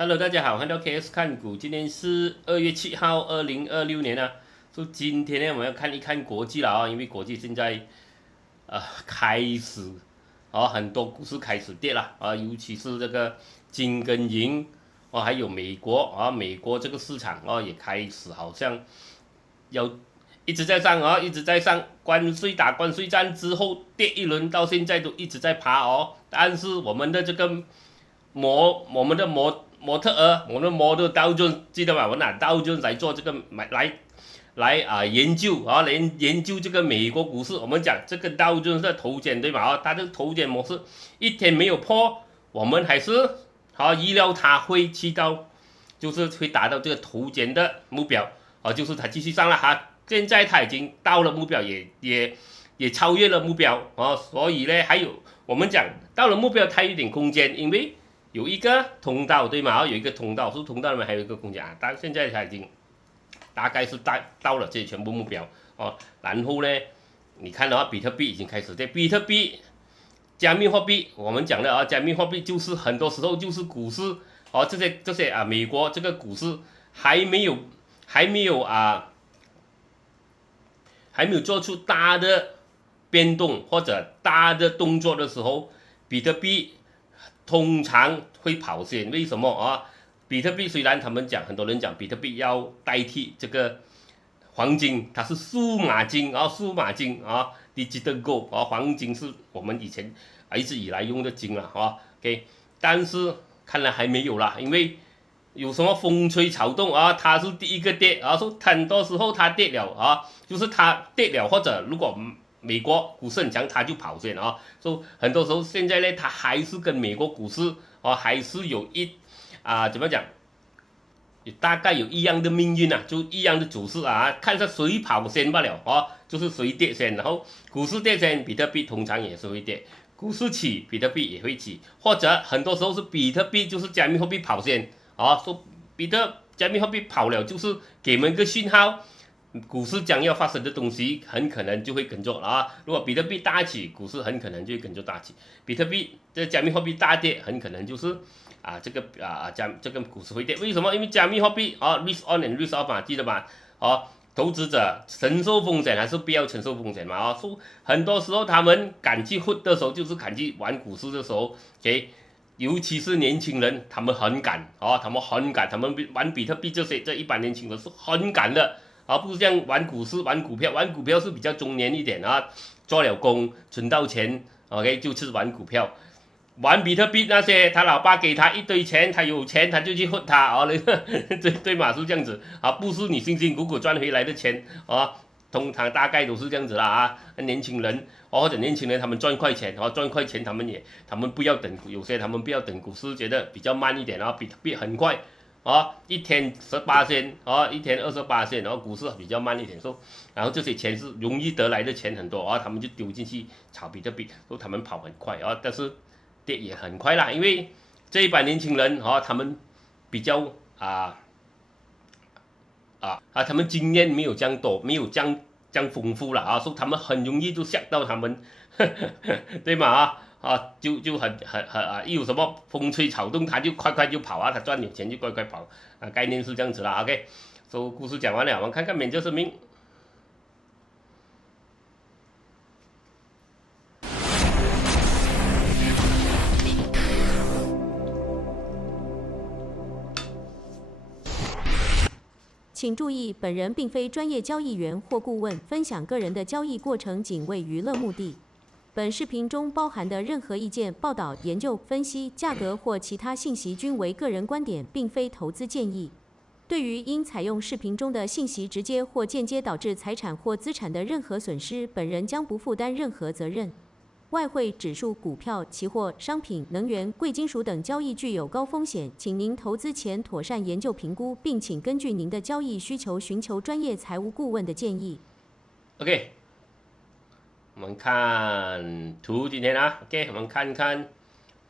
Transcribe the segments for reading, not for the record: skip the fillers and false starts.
Hello， 大家好，歡迎到 KS 看股。今天是2月7號，2026年啊。今天呢，我們要看一看國際了啊，因為國際現在開始很多股市開始跌了啊，尤其是這個金跟銀還有美國美國這個市場也開始好像要一直在上一直在上，關稅打關稅戰之後跌一輪，到現在都一直在爬但是我們的這個模特兒，我們模特道琼記得吧？我拿道琼來做這個来研究来研究这个美國股市。我們講這個道瓊是頭肩對吧？它的頭肩模式一天沒有破，我們還是預料它會去到，就是會達到這個頭肩的目標就是它繼續上了現在它已經到了目標，也超越了目標所以呢，還有我們講到了目標，它有點空間，因為有一個通道對嗎？有一個通道，是通道裡面還有一個空間但現在它已經大概是到了這些全部目標然後呢，你看比特幣已經開始跌，比特幣、加密貨幣，我們講的加密貨幣就是很多時候就是股市這些美國這個股市還沒有做出大的變動或者大的動作的時候，比特幣通常會跑先。為什麼比特幣雖然他們講，很多人講比特幣要代替這個黃金，它是數碼金digital gold 黃金是我們以前一直以來用的金了OK， 但是看來還沒有啦，因為有什麼風吹草動它是第一個跌說很多時候它跌了就是它跌了，或者如果美國股市很強，它就跑先所以很多時候現在呢，它還是跟美國股市還是有怎麼講，大概有一樣的命運就一樣的走勢看是誰跑先罷了就是誰跌先，然後股市跌先，比特幣通常也是會跌，股市起，比特幣也會起，或者很多時候是比特幣就是加密貨幣跑先說加密貨幣跑了，就是給我們一個訊號，股市將要發生的東西很可能就會跟着如果比特幣大起，股市很可能就會跟着大起；比特幣這加密貨幣大跌，很可能就是這個股市會跌。為什麼？因為加密貨幣risk on and risk off 記得吧？投資者承受風險還是不要承受風險嘛所以很多時候他們敢去混的時候，就是敢去玩股市的時候尤其是年輕人，他們很敢他們玩比特幣這一般年輕人是很敢的不是像玩股市、玩股票是比較中年一點做了工存到錢 OK 就是玩股票。玩比特幣那些，他老爸給他一堆錢，他有錢他就去混它對嘛，是這樣子不是你辛辛苦苦賺回來的錢通常大概都是這樣子啦年輕人或者年輕人他們賺快錢他們不要等，有些他們不要等股市覺得比較慢一點比特幣很快一天18仙一天28仙，然後股市比較慢一點然後這些錢是容易得來的錢很多他們就丟進去炒比特幣，所以他們跑很快但是跌也很快啦，因為這一班年輕人他們比較他們經驗沒有這樣多，沒有這樣豐富了所以他們很容易就嚇到他們對嗎就很一有什麼風吹草動，他就快就跑他賺點錢就快跑概念是這樣子啦 OK， 所以故事講完了，我們看看免責聲明。請注意，本人並非專業交易員或顧問，分享個人的交易過程僅為娛樂目的。本視頻中包含的任何意見、報道、研究、分析、價格或其他信息均為個人觀點，並非投資建議。對於因採用視頻中的信息直接或間接導致財產或資產的任何損失，本人將不負擔任何責任。外匯、指數、股票、期貨、商品、能源、貴金屬等交易具有高風險，請您投資前妥善研究評估，並請根據您的交易需求尋求專業財務顧問的建議。OK， 我們看圖今天OK， 我們看看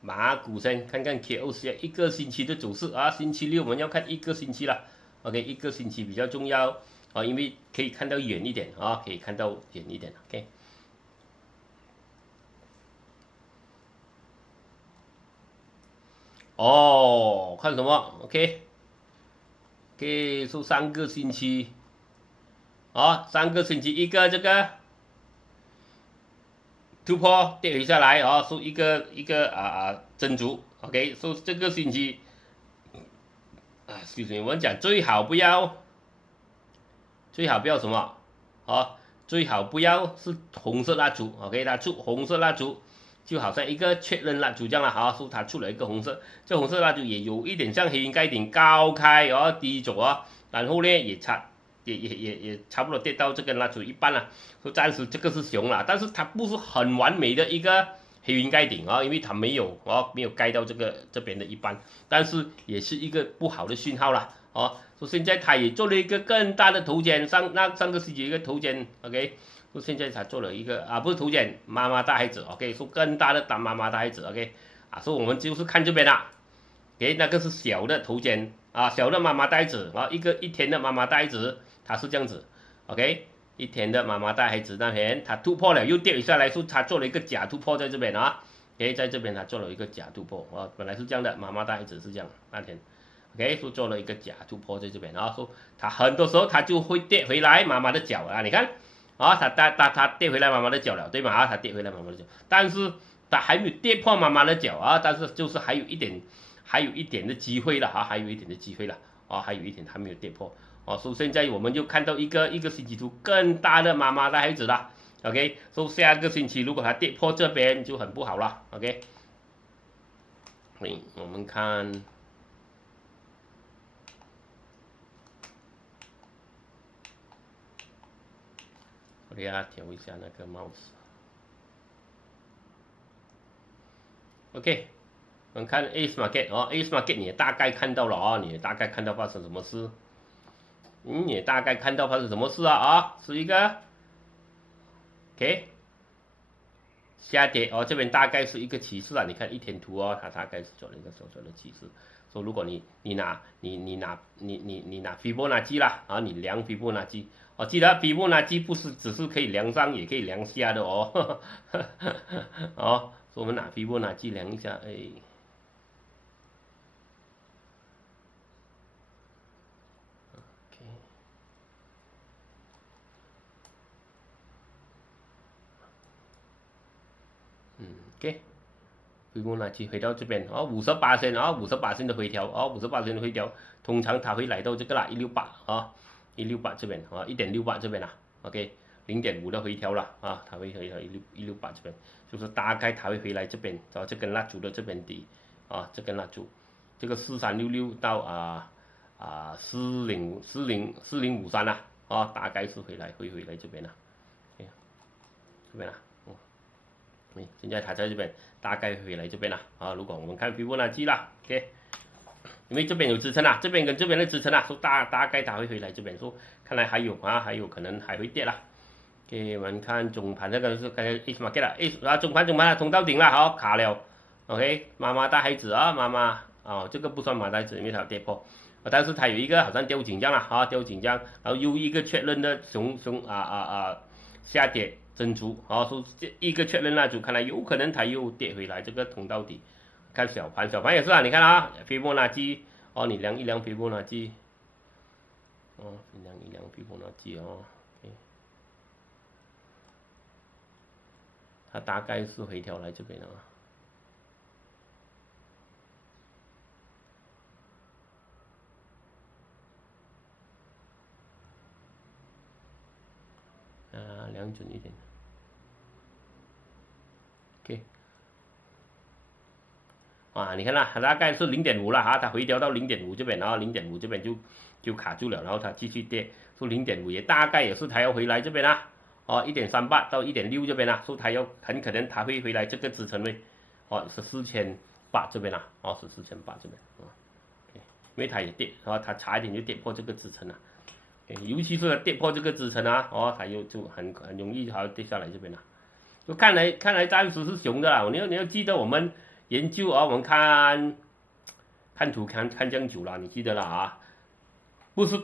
馬股先，看看 KOC 一個星期的走勢星期六我們要看一個星期了 OK， 一個星期比較重要因為可以看到遠一點可以看到遠一點 OK。哦，看什麼 ？OK，OK， 说3個星期，3個星期一個這個突破跌回下來說一個珍珠 ，OK， 說這個星期我們講最好不要什麼最好不要是紅色蠟燭 ，OK， 它出紅色蠟燭。就好像一個確認蠟燭這樣啦，說它出了一個紅色，這紅色蠟燭也有一點像黑雲蓋頂高開低走然後呢也差不多跌到這根蠟燭一半了，說暫時這個是熊了，但是它不是很完美的一個黑雲蓋頂因為它沒有蓋到這邊的一半，但是也是一個不好的訊號了說現在它也做了一個更大的頭肩，上個星期一個頭肩 ，OK。說現在才做了一個不是頭肩，媽媽大孩子 ，OK， 說更大的媽媽大孩子 ，OK， 說我們就是看這邊啦，OK， 那個是小的頭肩小的媽媽大孩子一天的媽媽大孩子，它是這樣子 ，OK， 一天的媽媽大孩子那邊它突破了又跌下來，說它做了一個假突破在這邊OK， 在這邊它做了一個假突破本來是這樣的，媽媽大孩子是這樣那天 ，OK， 說做了一個假突破在這邊說它很多時候它就會跌回來媽媽的腳你看。它跌回來媽媽的腳了，對嗎？它跌回來媽媽的腳，但是它還沒有跌破媽媽的腳但是就是還有一點的機會了還有一點的機會了還有一點還沒有跌破所以現在我們就看到一個星期圖更大的媽媽的孩子了 ，OK， 所以下個星期如果它跌破這邊就很不好了 ，OK， 我們看。我給大家調一下那個 mouse。OK， 我們看 Ace Market，Ace Market 你也大概看到了你也大概看到發生什麼事，你也大概看到發生什麼事是一個 OK 下跌這邊大概是一個趨勢你看一天圖它大概是做了一個小小的趨勢，所以如果你拿 Fibonacci 啦你量 Fibonacci。記得斐波那契不是只是可以量上，也可以量下的所以我們拿斐波那契量一下OK， 斐波那契回到這邊58%的回調58%的回調，通常它會來到這個啦168這邊1.68這邊OK， 0.5的回調了它會回到168這邊，就是大概它會回來這邊這根蠟燭的這邊底這根蠟燭，這個4366到4053大概是會回來這邊這邊現在它在這邊大概會回來這邊如果我們看斐波那契啦 OK。因為這邊有支撐這邊跟這邊的支撐說大概它會回來這邊，說看來還有可能還會跌啦。OK， 我們看總盤這個是剛才 Ace Market 了總盤衝到頂了卡了 OK， 媽媽帶孩子媽媽這個不算媽媽帶孩子，因為它有跌破但是它有一個好像吊頸這樣吊頸這樣，然後又一個確認的下跌珍珠說一個確認蠟燭，看來有可能它又跌回來這個通到底。看小盤也是你看斐波那契你量一量斐波那契量一量斐波那契OK， 它大概是回調來這邊量準一點 OK。你看它大概是0.5了它回調到0.5這邊0.5這邊就卡住了，然後它繼續跌，說0.5也大概也是它要回來這邊1.38到1.6這邊說它很可能它會回來這個支撐位14,800這邊14,800這邊因為它也跌它差一點就跌破這個支撐尤其是跌破這個支撐它就很容易它跌下來這邊就看來暫時是熊的啦，你要記得我們研究我們看圖看這樣久了，你記得了不是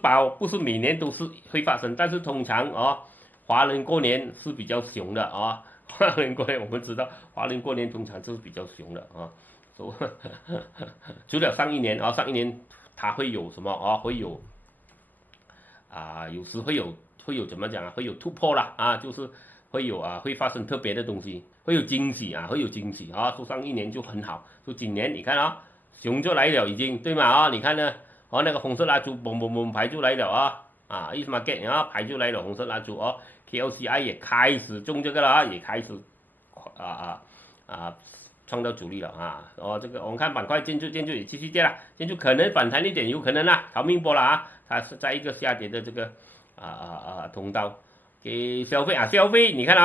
每年都是會發生，但是通常華人過年是比較熊的華人過年我們知道華人過年通常就是比較熊的 So, 除了上一年上一年它会有什么会有有时会有怎麼講啊？會有突破啦就是會有會發生特別的東西，會有驚喜會有驚喜說上一年就很好，說今年你看熊就來了已經，對嗎你看呢那個紅色蠟燭嘣嘣嘣牌就來了East Market 牌就來了，紅色蠟燭KLCI 也開始中這個了也開始創造阻力了這個我們看板塊建築也繼續跌了，建築可能反彈一點，有可能逃命波了它是在一個下跌的這個通道給消費你看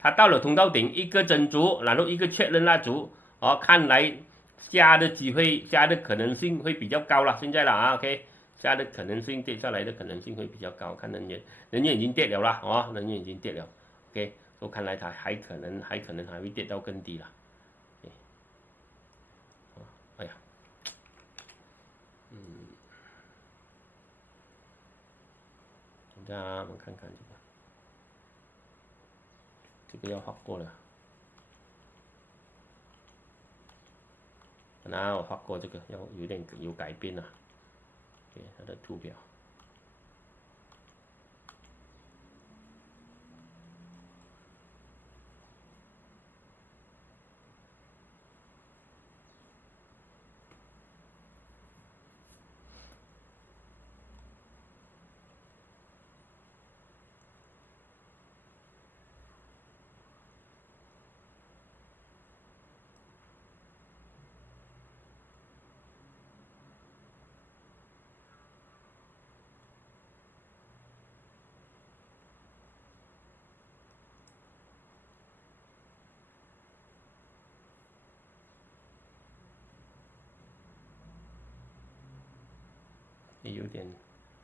它到了通道頂一個珍珠，然後一個確認蠟燭看來下的機會下的可能性會比較高了，現在了OK 下的可能性跌下來的可能性會比較高，看能源已經跌了啦能源已經跌了 OK 所以看來它還可能還會跌到更低了哎呀现在我們看看這個要畫過了我畫過這個要有點有改變了給它的圖表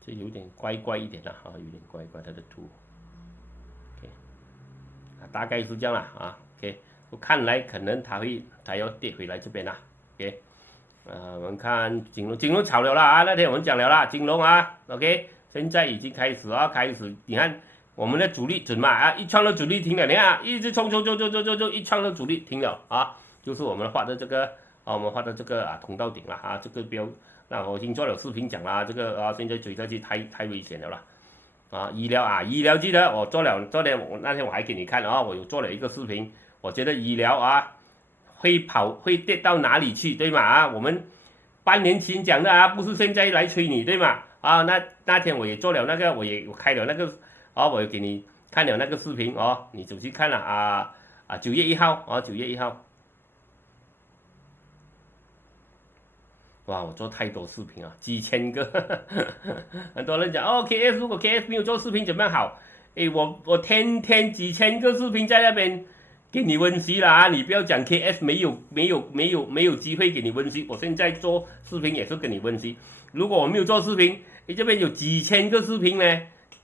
有點怪一點了有點怪它的圖 OK 大概是這樣了OK 我看來可能它要跌回來這邊了 OK 我們看金融炒了那天我們講了啦金融OK 現在已經開始你看我們的主力準嘛一創了主力停了，你看一直衝一創了主力停了就是我們畫的這個通道頂了這個標那我已經做了視頻講了這個現在追下去太危險了啦醫療記得我做了那天我還給你看我有做了一個視頻，我覺得醫療會跌到哪裡去對嗎我們半年前講的不是現在來催你對嗎那天我也做了那個我開了那個我也給你看了那個視頻你仔細看了9月1號9月1號哇，我做太多視頻幾千個，很多人講KS 如果 KS 沒有做視頻怎麼樣好？我天天幾千個視頻在那邊給你分析啦你不要講 KS 沒有機會給你分析，我現在做視頻也是跟你分析。如果我沒有做視頻，這邊有幾千個視頻呢，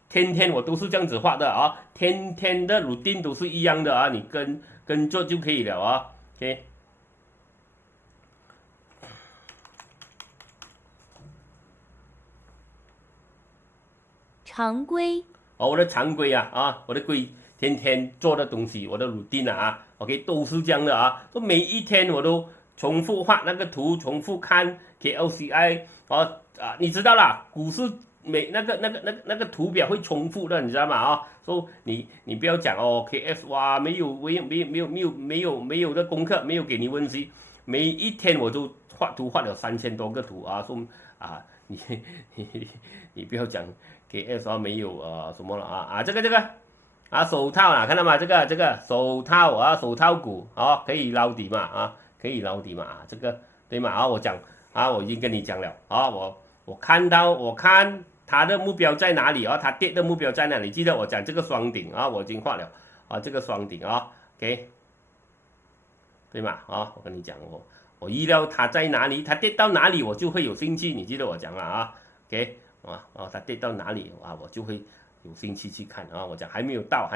天天我都是這樣子畫的天天的 routine 都是一樣的你跟做就可以了OK。常規我的常規我的規天天做的東西，我的 routine OK 都是這樣的說每一天我都重複畫那個圖，重複看 KLCI 你知道啦，股市那個圖表會重複的，你知道嗎所以你不要講KS 哇沒有的功課，沒有給你分析，每一天我都畫圖畫了3000多個圖說你不要講。KS 沒有什麼了這個手套看到嗎？這個手套手套股可以撈底嘛可以撈底嘛這個對嗎我講我已經跟你講了我看它的目標在哪裡它跌的目標在哪裡？記得我講這個雙頂我已經畫了這個雙頂OK 對嗎我跟你講我預料它在哪裡，它跌到哪裡我就會有興趣，你記得我講了OK它跌到哪裡我就會有興趣去看我講還沒有到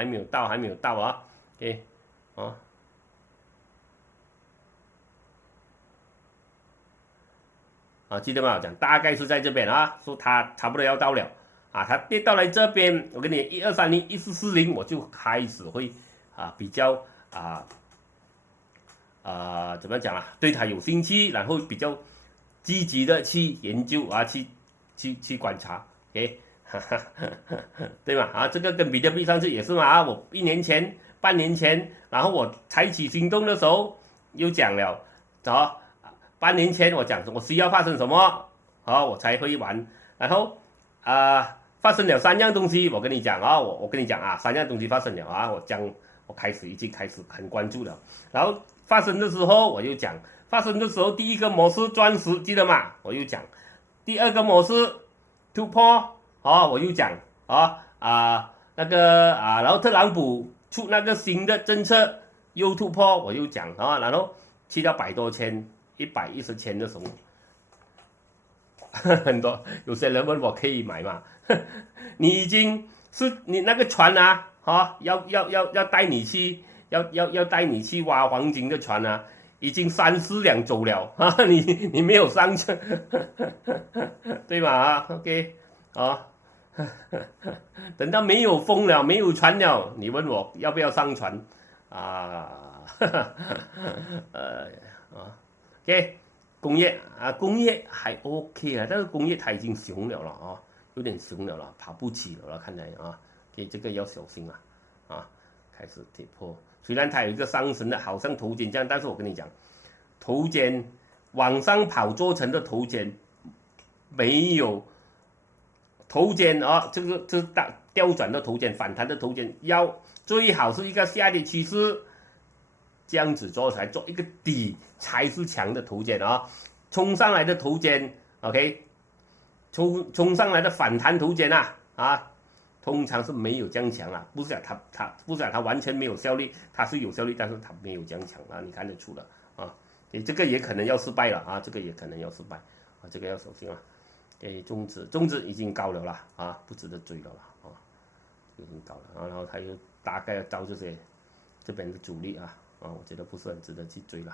OK 記得嗎？我講大概是在這邊說它差不多要到了它跌到來這邊，我跟你12301440我就開始會比較怎麼講啊，對他有興趣，然後比較積極的去研究啊，去觀察 ，OK， 對嘛啊，這個跟比特幣上次也是嘛啊，我1年前、半年前，然後我採取行動的時候又講了，半年前我講我需要發生什麼，我才會玩，然後發生了3樣東西，我跟你講啊，我跟你講啊，3樣東西發生了啊，我已經開始很關注了，然後發生的時候我又講，發生的時候第一個模式鑽石記得嗎？我又講，第二個模式突破我又講然後特朗普出那個新的政策又突破我又講然後去到100多千110千的時候，很多有些人問我可以買嗎？你那個船啊，要帶你去挖黃金的船啊，已經3、4輛走了你沒有上車，對吧？OK 等到沒有風了，沒有船了，你問我要不要上船OK， 工業還 OK 啊，但是工業它已經熊了有點熊了跑不起了看來OK， 這個要小心開始跌破。雖然它有一個上升的，好像頭肩這樣，但是我跟你講，頭肩往上跑做成的頭肩沒有頭肩這是調轉的頭肩，反彈的頭肩，要最好是一個下跌趨勢，這樣子做才做一個底才是強的頭肩衝上來的頭肩 OK。衝上來的反彈頭肩通常是沒有這樣強不是講它完全沒有效率，它是有效率，但是它沒有這樣強你看得出了這個也可能要失敗了這個也可能要失敗這個要小心中指已經高了不值得追了已經高了然後它又大概要到這邊的阻力我覺得不是很值得去追了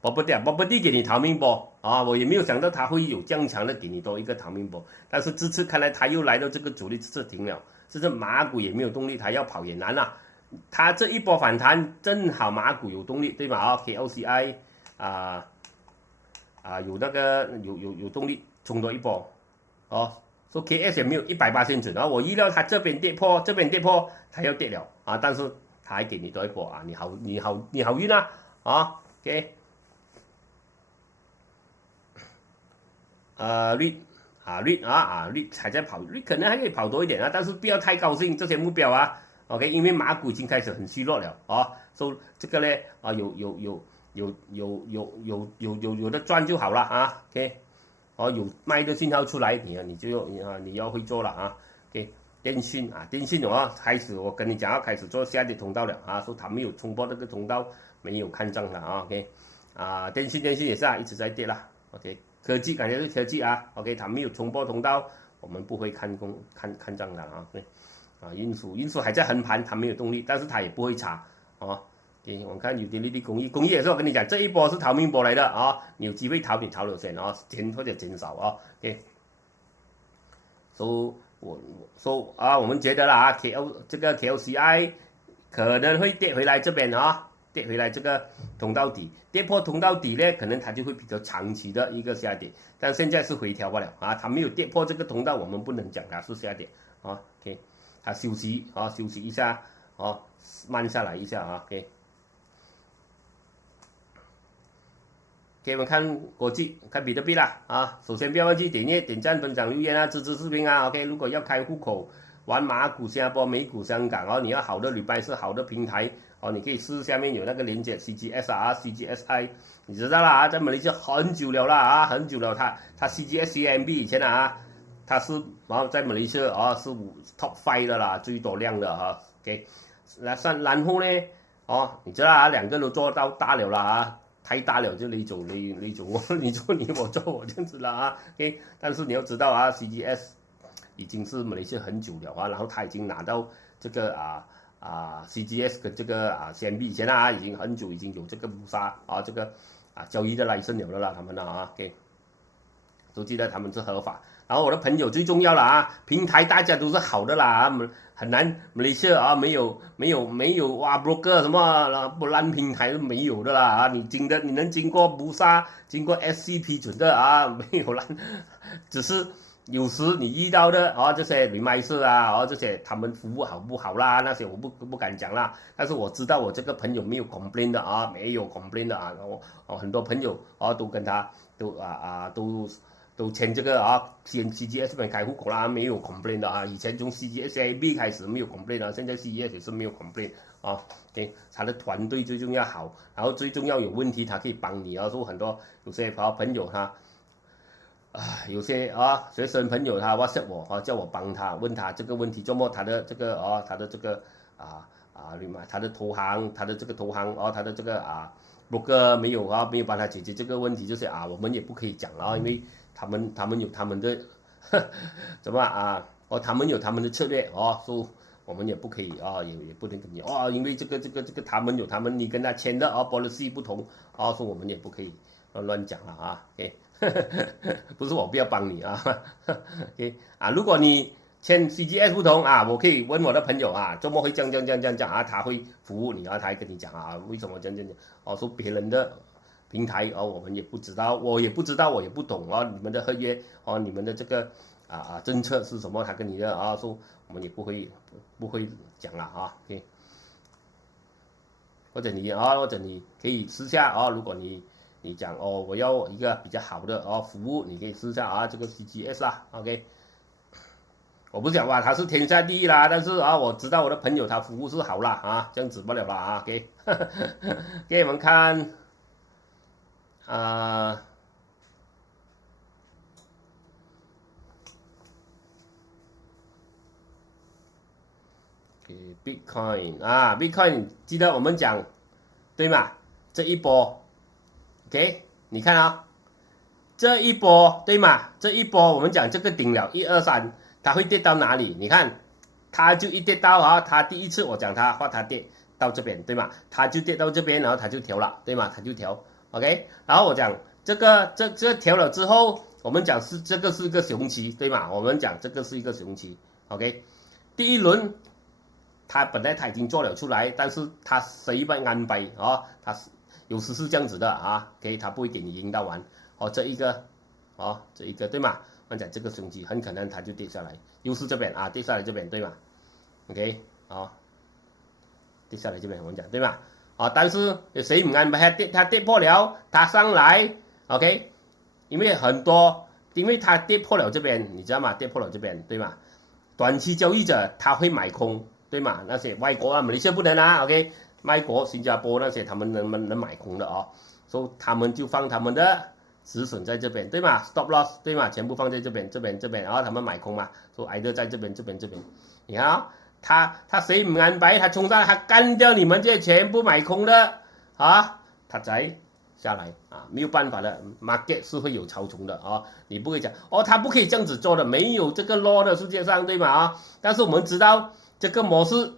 波波地給你逃命波我也沒有想到他會有這樣強的給你多一個逃命波，但是這次看來他又來到這個阻力，這次停了，這次馬股也沒有動力，他要跑也難他這一波反彈正好馬股有動力，對吧KLCI 有那個有動力衝多一波說 KS 也沒有180%準我預料他這邊跌破他要跌了但是他還給你多一波你好運OK REIT 還在跑，REIT 可能還可以跑多一點但是不要太高興這些目標OK， 因為馬股已經開始很虛弱了所以這個呢有的賺就好了OK， 有賣的信號出來你要會做了OK， 電信開始我跟你講開始做下跌通道了說它沒有衝破這個通道，沒有看漲了OK， 電信也是一直在跌了 OK。科技感覺是科技OK， 它沒有衝破通道，我們不會看漲的運輸還在橫盤，它沒有動力，但是它也不會差OK， 我看有點工業也是我跟你講，這一波是逃命波來的你有機會逃你逃了先減或者減少OK， 我們覺得這個 KLCI 可能會跌回來這邊跌回來這個通道底，跌破通道底呢，可能它就會比較長期的一個下跌，但現在是回調罷了它沒有跌破這個通道，我們不能講它是下跌OK， 它休息一下慢下來一下OK， 我們看國際，看比特幣啦首先不要忘記點閱、點讚、分享、留言支持視頻OK， 如果要開戶口玩馬股、新加坡、美股、香港你要好的禮拜是好的平台你可以試下面有那個連接 CGSI， 你知道啦在馬來西亞很久了很久了，它 CGS-CIMB 以前它是在馬來西亞是top 5的最多量的OK， 然後呢你知道兩個都做到大了太大了就你做你我做我這樣子了OK， 但是你要知道CGS 已經是馬來西亞很久了然後它已經拿到這個CGS 跟這個CIMB以前已經很久已經有這個布沙這個交易的 license 了他們OK，都記得他們是合法。然後我的朋友最重要了啊，平台大家都是好的啦，很難馬來西亞啊沒有哇 broker 什麼不爛平台都沒有的啦啊，你能經過BURSA經過 SC 批准的啊，沒有爛，只是有時你遇到的啊這些reminder啊這些他們服務好不好啦，那些我不敢講啦，但是我知道我這個朋友沒有 complain 的啊，沒有 complain 的啊，很多朋友啊都跟他都簽這個啊，簽 CGS 這邊開戶口啦，沒有 complain 的啊。以前從 CGSAB 開始沒有 complain 的，現在 CGS 也是沒有 complain 啊。OK， 他的團隊最重要好，然後最重要有問題他可以幫你啊。說很多有些朋友他有些學生朋友他 WhatsApp 我叫我幫他問他這個問題，怎麼他的這個他的這個他的投行他的這個投行他的這個broker 沒有幫他解決這個問題，就是我們也不可以講因為他們有他們的怎麼他們有他們的策略所以我們也不可以也不能跟你因為這個他們有他們你跟他簽的policy 不同所以我們也不可以亂講了OK 不是我不要幫你OK 如果你簽 CGS 不同我可以問我的朋友怎麼會這樣他會服務你他會跟你講為什麼這樣說別人的平台我們也不知道，我也不懂你們的合約你們的這個政策是什麼？他跟你的說我們也不會講了OK， 或者你可以私下如果你講我要一個比較好的服務，你可以私下這個 CGS 啦 OK， 我不講他是天下第一啦，但是我知道我的朋友他服務是好啦這樣子不了啦OK 給我們看。Bitcoin 記得我們講對嗎？這一波 OK 你看這一波對嗎？這一波我們講這個頂了1、2、3，它會跌到哪裡？你看它就一跌到它第一次我講它跌到這邊對嗎？它就跌到這邊，然後它就調了對嗎？它就調OK， 然後我講這調了之後，我們講這個是一個熊期，對嗎？我們講這個是一個熊期 ，OK。第一輪，他本來他已經做了出來，但是他誰不安排他有時是這樣子的OK， 他不會給你贏到完這一個對嗎？我們講這個熊期很可能他就跌下來，又是這邊跌下來這邊對嗎 ？OK， 跌下來這邊我們講對嗎？但是誰不安排他跌破了，他上來 ，OK， 因為他跌破了這邊，你知道嗎？跌破了這邊，對嗎？短期交易者他會買空，對嗎？那些外國馬來西亞不能OK， 外國新加坡那些他們能買空的所以他們就放他們的止損在這邊，對嗎 ？Stop loss， 對嗎？全部放在這邊，然後他們買空嘛，所以挨着在這邊，你看他誰不安排，他衝上來，他幹掉你們這些全部買空的他才下來沒有辦法的 ，market 是會有超重的你不會講他不可以這樣子做的，沒有這個 law 的世界上對嗎但是我們知道這個模式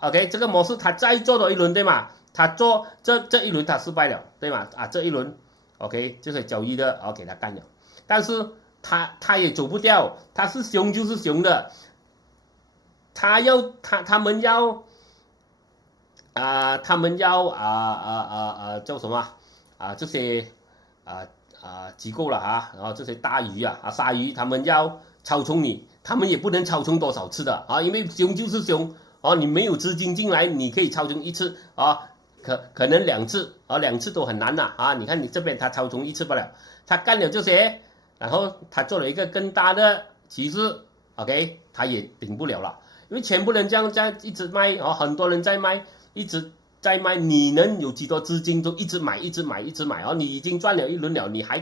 OK， 這個模式他再做多一輪對嗎？他做這一輪他失敗了對嗎？這一輪 OK 這些交易的給他幹了，但是他也走不掉，他是熊就是熊的。他們要叫什麼這些機構了然後這些大魚鯊魚他們要操縱你，他們也不能操縱多少次的因為熊就是熊你沒有資金進來，你可以操縱一次可能2次2次都很難你看你這邊他操縱1次不了，他幹了這些，然後他做了一個更大的趨勢 OK， 他也頂不了了。因為全部人這樣一直賣很多人在賣，一直在賣，你能有幾多資金都一直買你已經賺了一輪了，你還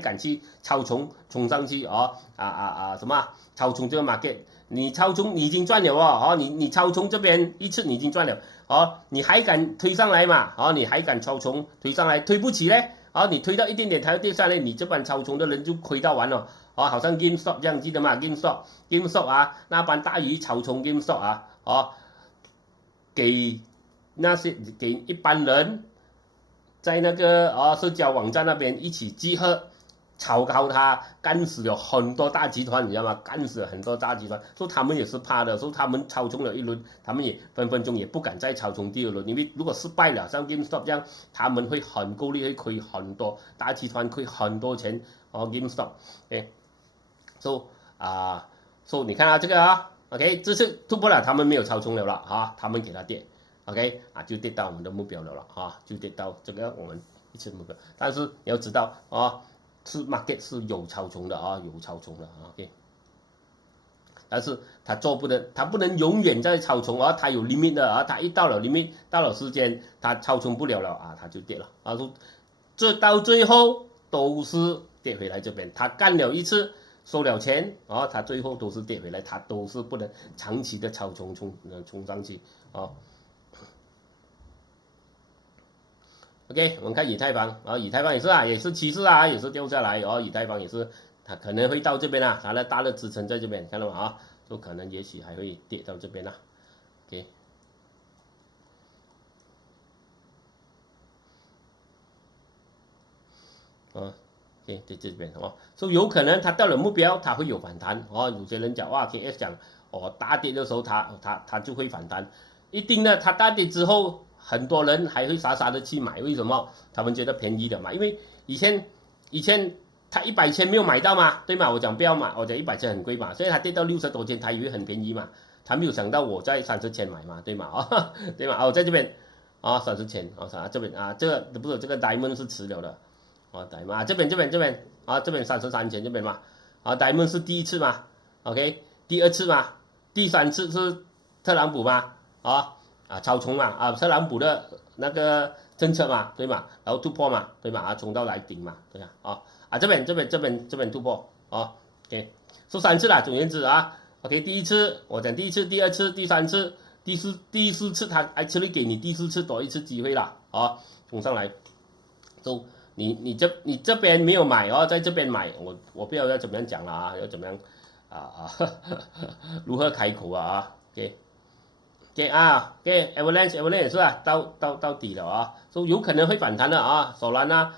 敢去超衝上去什麼超衝這個 market， 你超衝你已經賺了你超衝這邊一次你已經賺了你還敢推上來嘛你還敢超衝推上來，推不起嘞你推到一點點它要跌下來，你這班超衝的人就虧到完了好像 GameStop 這樣記得嗎 ？GameStop 那班大魚超衝 GameStop 給一般人在那個社交網站那邊一起集合炒高它，幹死了很多大集團，你知道嗎？幹死了很多大集團，所以他們也是怕的，所以他們超衝了一輪，他們也分分鐘也不敢再超衝第二輪，因為如果失敗了，像 GameStop 這樣，他們會很夠力，會虧很多，大集團虧很多錢哦 ，GameStop，OK，so 所以你看到這個啊 ，OK， 這次突破了，他們沒有超衝了啊，他們給它跌 ，OK， 就跌到我們的目標了啊，就跌到這個我們一次目標，但是你要知道啊。是 market 是有超衝的啊，有超衝的 ，OK。但是它不能永遠在超衝啊，它有 limit 的啊，它一到了 limit， 到了時間它超衝不了啊，它就跌了啊。这到最後都是跌回來這邊，它幹了一次收了錢啊，它最後都是跌回來，它都是不能長期的超衝衝上去啊。OK， 我們看以太坊啊，以太坊也是啊，也是趨勢啊，也是掉下來以太坊也是，它可能會到這邊啊，它的大的支撐在這邊，看到嗎啊？就可能也許還會跌到這邊啊。OK， OK， 在這邊哦，所以有可能它到了目標，它會有反彈哦。有些人講哇 ，KS 講哦，大跌的時候它就會反彈，一定的，它大跌之後。很多人還會傻傻的去買，為什麼？他們覺得便宜的嘛，因為以前他100千沒有買到嘛，對嗎？我講不要買，我講100千很貴嘛，所以他跌到60多千，他以為很便宜嘛，他沒有想到我在30千買嘛，對嗎？對嗎？在這邊啊，30千啊，這邊啊，這個不是這個 Diamond 是遲了的，Diamond 啊，這邊啊，這邊33千這邊嘛，Diamond 是第一次嘛 ，OK， 第二次嘛，第三次是特朗普嘛，超衝嘛，特朗普的那個政策嘛，對嘛，然後突破嘛，對嘛，衝到來頂嘛，對啊，這邊突破，OK， 說3次啦，總而言之OK， 第一次我講第一次，第二次，第三次，第四次他actually給你第4次多一次機會啦，衝上來，你這邊沒有買在這邊買，我不知道要怎麼樣講了要怎麼樣如何開口OK。Avalanche 是吧？到底了所以有可能會反彈的索蘭納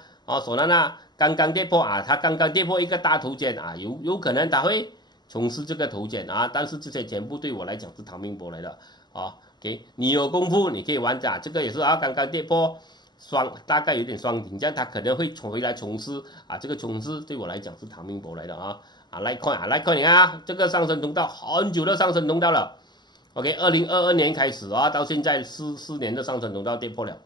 剛剛跌破它剛剛跌破一個大頭肩有可能它會重拾這個頭肩但是這些全部對我來講是逃命波來的OK， 你有功夫你可以玩這個也是剛剛跌破大概有點雙頂，這樣它可能會回來重拾這個重拾對我來講是逃命波來的Litecoin 你看這個上升通道很久的上升通道了。OK， 2022年開始到現在4年的上升通道跌破了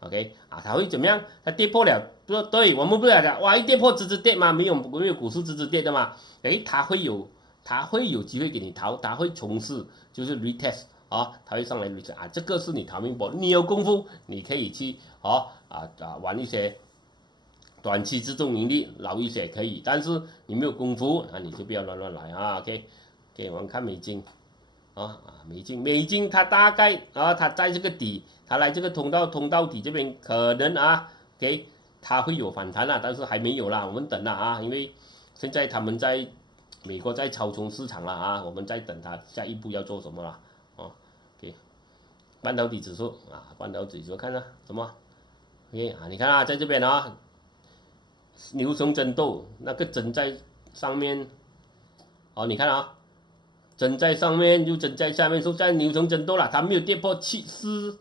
，OK 它會怎麼樣？它跌破了，對我們不要講，哇，一跌破直跌嘛，沒有股市直跌的嘛，它會有機會給你逃，它會重試，就是 retest 它會上來 retest 這個是你逃命波，你有功夫你可以去玩一些短期自動盈利撈一些可以，但是你沒有功夫你就不要亂來OK， 我們看美金。美金它大概它在這個底，它來這個通道底這邊可能它會有反彈但是還沒有啦，我們等因為現在他們在美國在超衝市場了我們在等它下一步要做什麼了半導體指數看什麼你看在這邊牛熊爭鬥，那個針在上面你看針在上面又針在下面，說在牛熊爭鬥了，它沒有跌破7477，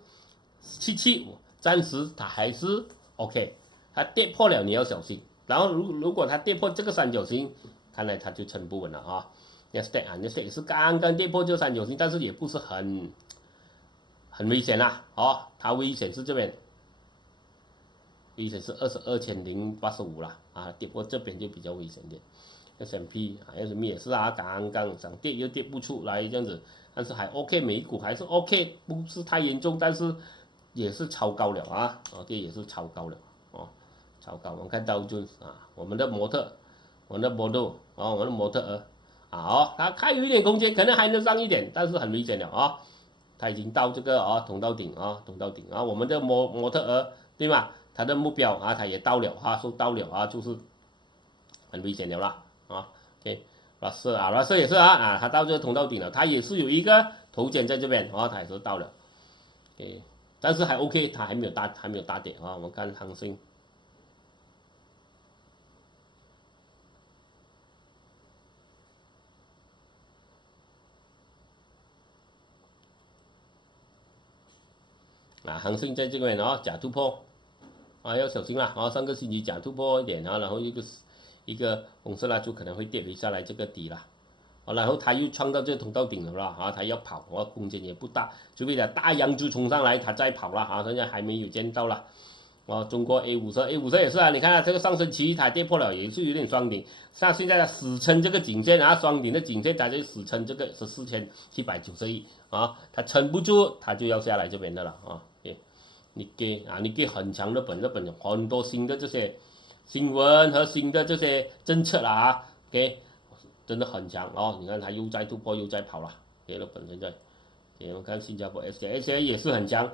暫時它還是 OK， 它跌破了你要小心，然後如果它跌破這個三角形，看來它就撐不穩了Nasdaq 也是剛剛跌破這個三角形，但是也不是很危險啦它危險是這邊，危險是22085啦跌破這邊就比較危險點。S&P 也是剛剛想跌又跌不出來這樣子，但是還 OK， 美股還是 OK， 不是太嚴重，但是也是超高了OK， 也是超高了超高。我們看道瓊我們的模特兒它有一點空間，可能還能上一點，但是很危險了它已經到這個通道頂我們的模特兒對嗎？它的目標它也到了說到了就是很危險了啦。OK， Russell 也是它到這個通道頂了，它也是有一個頭肩在這邊它也是到了，OK， 但是還 OK， 它還沒有大跌我們看恆生恒生在這邊假突破要小心啦上個星期假突破一點然後一個紅色蠟燭可能會跌回下來這個底啦然後它又創到這個通道頂了啦它要跑空間也不大，除非它大陽燭衝上來它再跑啦現在還沒有見到啦中國 A50 也是你看這個上升期它跌破了也是有點雙頂，像現在死撐這個頸線雙頂的頸線它就死撐這個14790億它撐不住它就要下來這邊的了日經很強的日本很多新的這些新聞和新的這些政策啦真的很強你看它又在突破又在跑了日本現在我們看新加坡 SJ 也是很強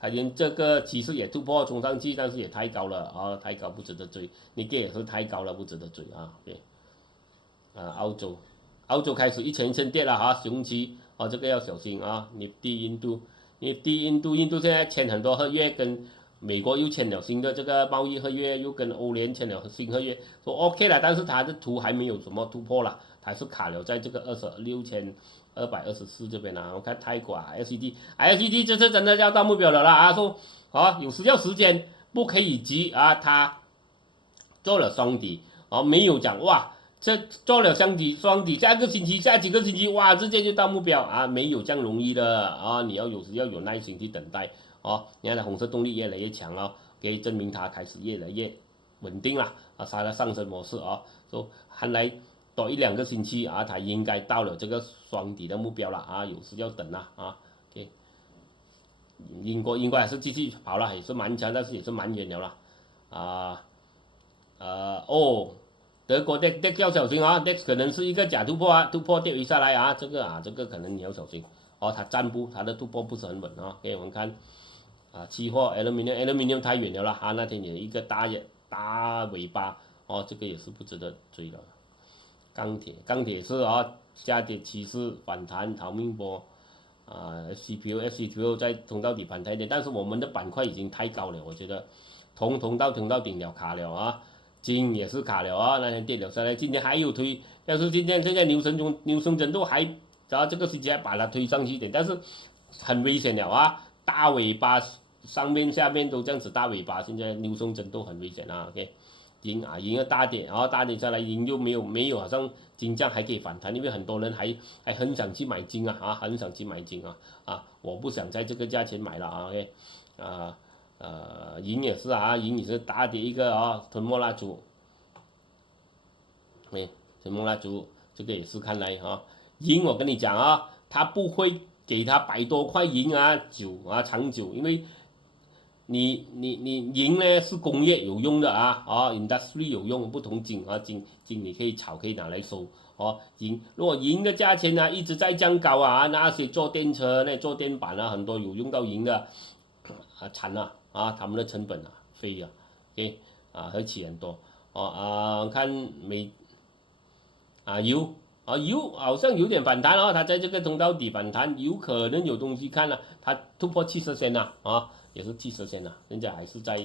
它連這個趨勢也突破衝上去，但是也太高了太高不值得追，日經也是太高了不值得追澳洲開始一千跌了熊期這個要小心印度現在簽很多合約，跟美國又簽了新的這個貿易合約，又跟歐聯簽了新合約，說 OK 了，但是它的圖還沒有什麼突破了，它是卡了在這個26224這邊我看泰國SCD 這次真的要到目標了啦說要時間不可以急它做了雙底沒有講哇這做了雙底下幾個星期哇直接就到目標沒有這樣容易的你有時要有耐心去等待你看它紅色動力越來越強可以證明它開始越來越穩定了它的上升模式說看來多1-2個星期它應該到了這個雙底的目標了有時要等OK 英國還是繼續跑了，也是蠻強，但是也是蠻遠了德國 DAX 要小心DAX 可能是一個假突破突破跌回下來這個可能你要小心它站不，它的突破不是很穩OK 我們看期貨 Aluminium 太遠了那天有一個大尾巴這個也是不值得追的。鋼鐵是下跌趨勢反彈逃命波FCPO 在通道底反彈一點，但是我們的板塊已經太高了，我覺得通道頂了卡了金也是卡了那天跌了下來，今天還有推，但是今天現在牛神針都還這個時間把它推上去一點，但是很危險了大尾巴上面下面都這樣子大尾巴，現在牛熊證都很危險OK 銀要大跌大跌下來，銀又沒有好像金價還可以反彈，因為很多人還很想去買金很想去買金我不想在這個價錢買了OK 銀也是銀也是大跌一個吞沒蠟燭吞沒蠟燭這個也是看來銀我跟你講它不會給它100多塊銀長久，因為你銀呢是工業有用的industry 有用，不同金金你可以炒可以拿來收银，如果銀的價錢一直在降高那些做電車做電板很多有用到銀的慘了他們的成本飛了OK 會起很多看油好像有點反彈它在這個通道底反彈，有可能有東西看它突破70線也是70線現在還是在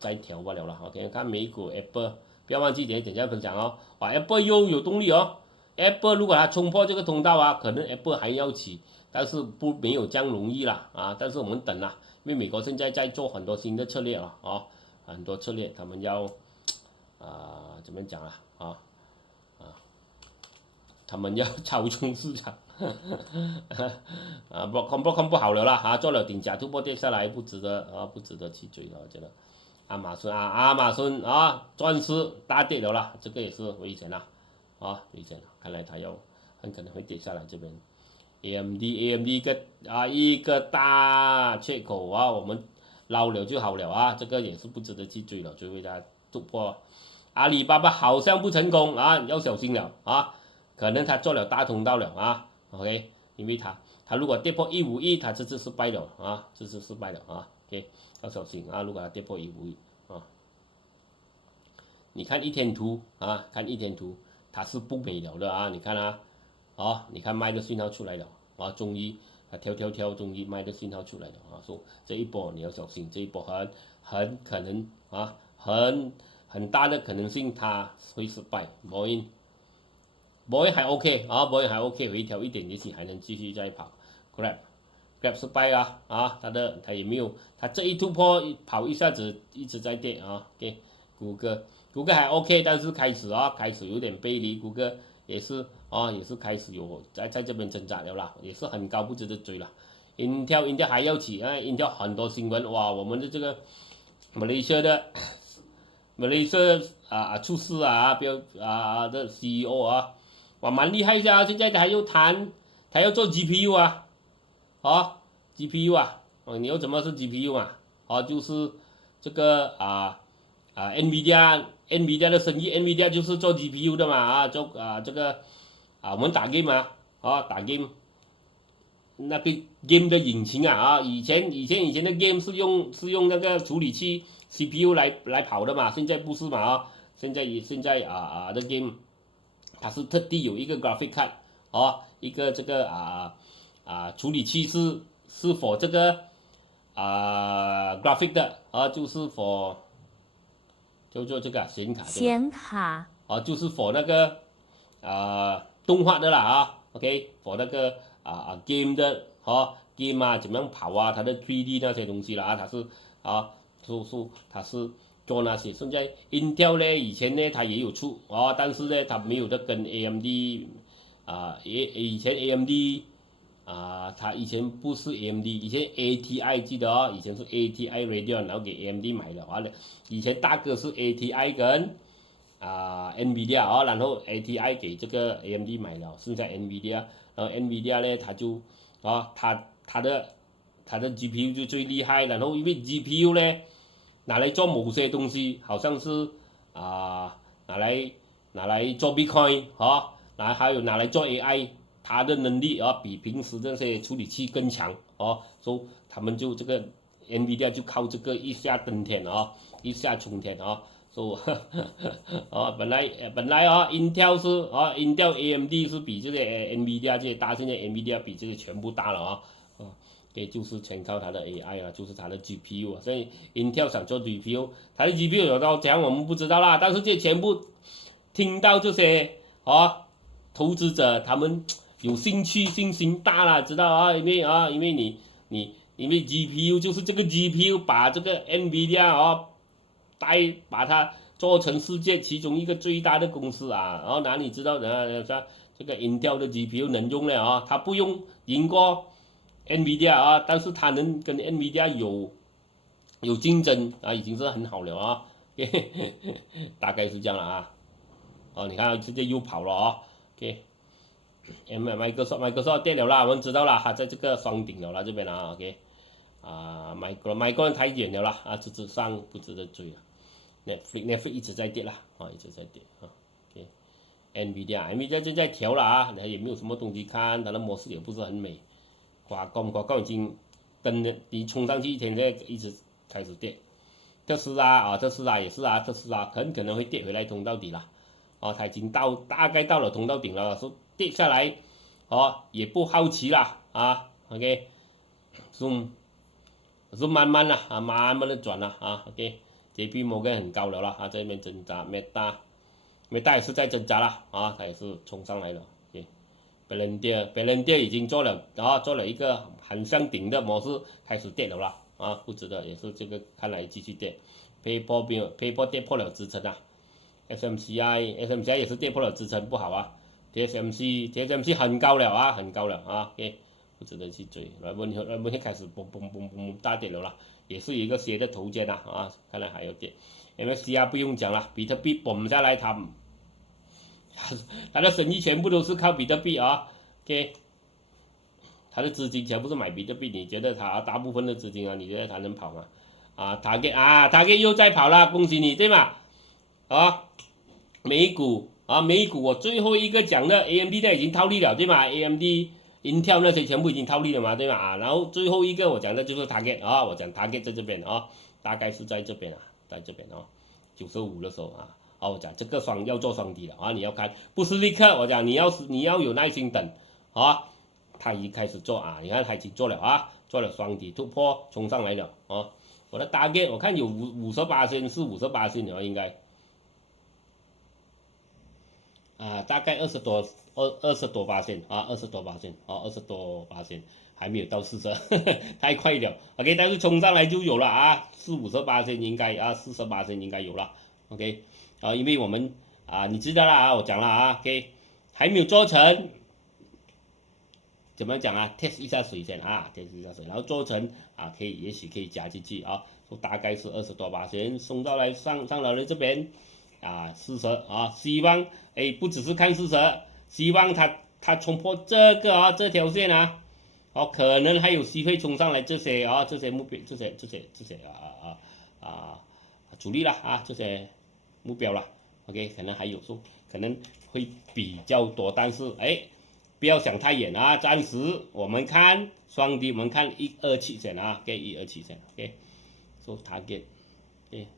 調不了了OK 看美股 Apple 不要忘記等一下分享Apple 又有動力Apple 如果它衝破這個通道可能 Apple 還要起，但是沒有這樣容易了但是我們等因為美國現在在做很多新的策略很多策略他們要怎麼講他們要操縱市場，Broadcom 不好了啦做了頂假突破跌下來不值得去追了，我覺得。亞馬遜鑽石大跌了啦，這個也是危險危險看來它很可能會跌下來這邊。AMD 一個大缺口我們撈了就好了這個也是不值得去追了，除非它突破。阿里巴巴好像不成功要小心了可能他做了大通道了OK 因為他如果跌破151他這次失敗了這次失敗了OK 要小心如果他跌破151你看一天圖看一天图它是不美了的你看你看賣的信號出來了終於跳終於賣的信號出來了說這一波你要小心，這一波很可能很大的可能性它會失敗。波音還 OK 波音還 OK 回調一點也許還能繼續再跑。Grab Grab 失敗啊，它也没有，它这一突破跑一下子一直在跌啊。OK， 谷歌還 OK， 但是開始有點背離，谷歌也是開始有在這邊掙扎了啦，也是很高，不值得追了。Intel 還要起啊 ，Intel 很多新聞哇，我們的這個馬來西亞出事的 CEO 啊，哇蠻厲害一下，現在他又做 GPU GPU 你又怎麼是 GPU 就是這個NVIDIA 的生意 ，NVIDIA 就是做 GPU 的嘛做這個我們打 game 打 game 那個 game 的引擎以前的 game 是用那個處理器 CPU 來跑的嘛，現在不是嘛現在的 game 它是特地有一個 graphic card 一個這個處理器是 for 這個graphic 的就是 for 叫做這個顯卡就是 for 那個動畫的啦OK for 那個game 的game 怎麼樣跑它的 3D 那些東西啦，它是它是做那些。現在 Intel 呢，以前呢它也有出但是呢它沒有的跟 AMD 以前 AMD 它以前不是 AMD， 以前 ATI 記得以前是 ATI Radeon， 然後給 AMD 買了完了，以前大哥是 ATI 跟NVIDIA 然後 ATI 給這個 AMD 買了，現在 NVIDIA， 然後 NVIDIA 呢它就它的 GPU 就最厲害，然後因為 GPU 呢拿來做某些東西，好像是拿來做 Bitcoin 還有拿來做 AI， 它的能力比平時這些處理器更強所以他們就這個 NVIDIA 就靠這個一下登天一下衝天本來Intel 是Intel AMD 是比這個 NVIDIA 這些大，現在 NVIDIA 比這些全部大了就是全靠它的 AI 就是它的 GPU 所以 Intel 想做 GPU， 它的 GPU 有到怎樣我們不知道啦，但是這全部聽到這些投資者他們有興趣，信心大了，知道因為因為 GPU 就是這個 GPU 把這個 NVIDIA 把它做成世界其中一個最大的公司然後哪裡知道這個 Intel 的 GPU 能用了它不用贏過 NVIDIA 但是它能跟 NVIDIA 有競爭已經是很好了大概是這樣了你看直接又跑了OK Microsoft 跌了啦，我們知道啦，它在這個雙頂了啦這邊OK Microsoft 太遠了啦直直上不值得追Netflix 一直在跌啦一直在跌OK NVIDIA 就在調了也沒有什麼東西看，它的模式也不是很美，華鋼已經你衝上去一天一直開始跌，特斯拉也是特斯拉很可能會跌回來通到底啦它已經大概到了通到頂了，說跌下來也不好奇啦OK 是慢慢啦慢慢的轉啦OK JP Morgan 很高了啦在那邊掙扎 Meta 也是在掙扎啦它也是衝上來了OK Palantir 已經做了一個很像頂的模式，開始跌了啦不值得，也是這個看來繼續跌。PayPal 跌破了支撐SMCI 也是跌破了支撐，不好TSMC 很高了很高了OK 不值得去追。然後開始嘣大跌了啦，也是一個斜的頭肩看來還有跌。MSCI 不用講了，比特幣崩下來它的生意全部都是靠比特幣OK 他的資金全部是買比特幣，你覺得他大部分的資金你覺得他能跑嗎？Target 又在跑了，恭喜你对嗎美股我最後一個講的 AMD 的已經套利了對嗎？AMD Intel 那些全部已經套利了嘛，對嗎？然後最後一個我講的就是 Target 我講 Target 在這邊大概是在這邊在這邊95的時候我講這個要做雙底了你要看不是立刻，我講你要有耐心等他已經開始做你看他已經做了做了雙底突破衝上來了我的 Target 我看有58%是58%了應該大概20多%20多%20多%，還沒有到40，太快了。OK， 但是衝上來就有了啊，40-50%應該啊，40%應該有了。OK， 因為我們你知道了啊，我講了啊 ，OK， 還沒有做成，怎麼講啊 ？test 一下水先啊 ，test 一下水，然後做成啊，也許可以加進去啊，大概是20多%，送到來上老人這邊啊，40啊，希望不只是看40，希望他衝破這個啊這條線啊。可能還有機會衝上來這些啊，這些目標，這些主力了啊，這些目標了。OK， 可能還有說可能會比較多，但是不要想太遠啊。暫時我們看雙底，我們看127線啊，給127線 ，OK， 做 target，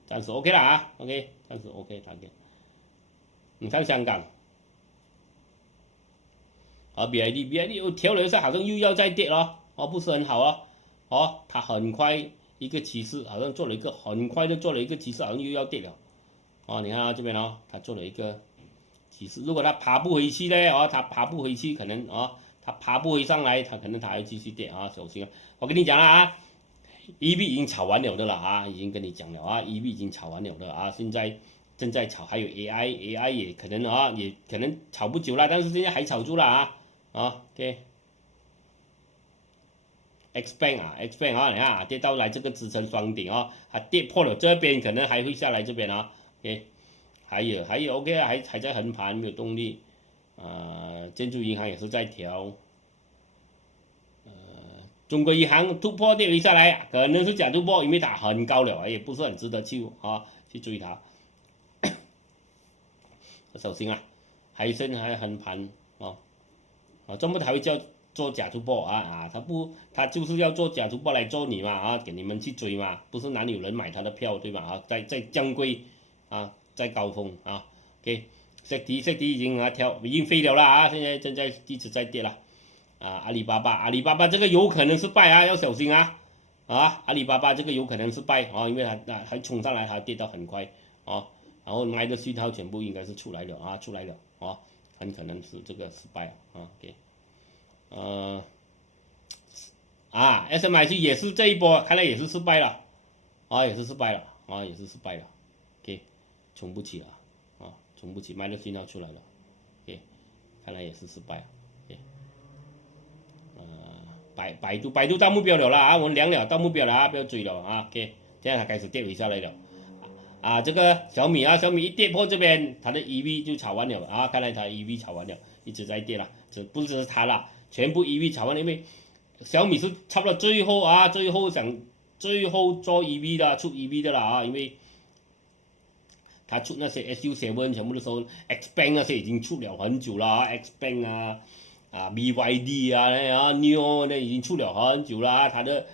暫時 OK 了啊 ，OK， 暫時 OK target。你看香港。BID 又調了一下，好像又要再跌了，不是很好它很快一個趨勢，好像很快的做了一個趨勢，好像又要跌了，你看這邊它做了一個趨勢，如果它爬不回去呢，它爬不回去，可能它爬不回上來，它可能還繼續跌啊，小心我跟你講了啊 ，EV 已經炒完了的了啊，已經跟你講了啊 ，EV 已經炒完了的啊，現在正在炒，還有 AI 也可能也可能炒不久了，但是現在還炒住了啊。OK，expand 你看跌到來這個支撐雙頂它跌破了這邊，可能還會下來這邊OK， 還有 OK 還在橫盤，沒有動力，建築銀行也是在調，中國銀行突破跌回下來，可能是假突破，因為它很高了，也不是很值得去追它，小心還橫盤這麼才會叫做假突破他就是要做假突破來做你嘛給你們去追嘛，不是哪裡有人買他的票對吧在降貴在高峰OK， SET 已經飛了啦現在正在一直在跌了阿里巴巴這個有可能是敗要小心阿里巴巴這個有可能是敗因為它還衝上來，它跌到很快然後賣的信號全部應該是出來了很可能是這個失敗OK， SMIC 也是這一波，看來也是失敗了也是失敗了OK， 衝不起了衝不起，賣的信號出來了OK， 看來也是失敗了OK， 百度到目標了啦我們量了到目標了不要追了OK， 現在它開始跌回下來了這個小米一跌破這邊，它的 EV 就炒完了看來它 EV 炒完了，一直在跌了，這不只是它了，全部 EV 炒完了，因為小米是差不多最後做 EV 的，出 EV 的了因為它出那些 SU7 全部的時候 Xpeng 那些已經出了很久了Xpeng BYD Neo 那已經出了很久了它的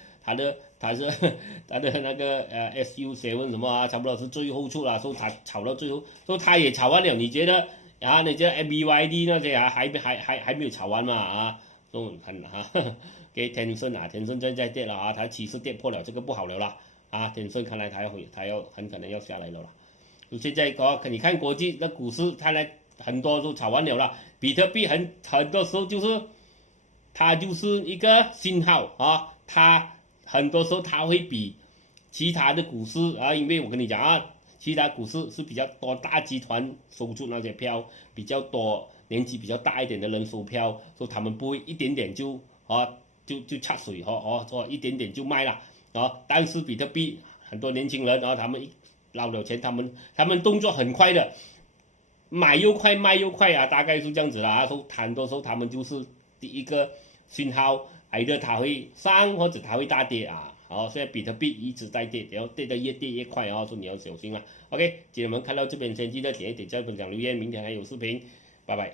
那個SU7 什麼差不多是最後出了，所以它炒到最後，所以它也炒完了。你覺得BYD 那些還沒有炒完嘛所以給天順在跌了它其實跌破了，這個不好了啦天順看來它要很可能要下來了啦。現在你看國際的股市，看來很多都炒完了比特幣很多時候它就是一個信號它很多時候它會比其他的股市因為我跟你講其他股市是比較多大集團收出那些票，比較多年紀比較大一點的人收票，所以他們不會一點點就插水一點點就賣了但是比特幣很多年輕人他們撈了錢，他們動作很快的，買又快賣又快大概是這樣子啦很多時候他們就是第一個信號either它會上或者它會大跌現在比特幣一直在跌，然後跌得越跌越快所以你要小心OK， 今天我們看到這邊先，記得點一點讚、分享、留言，明天還有視頻，拜拜。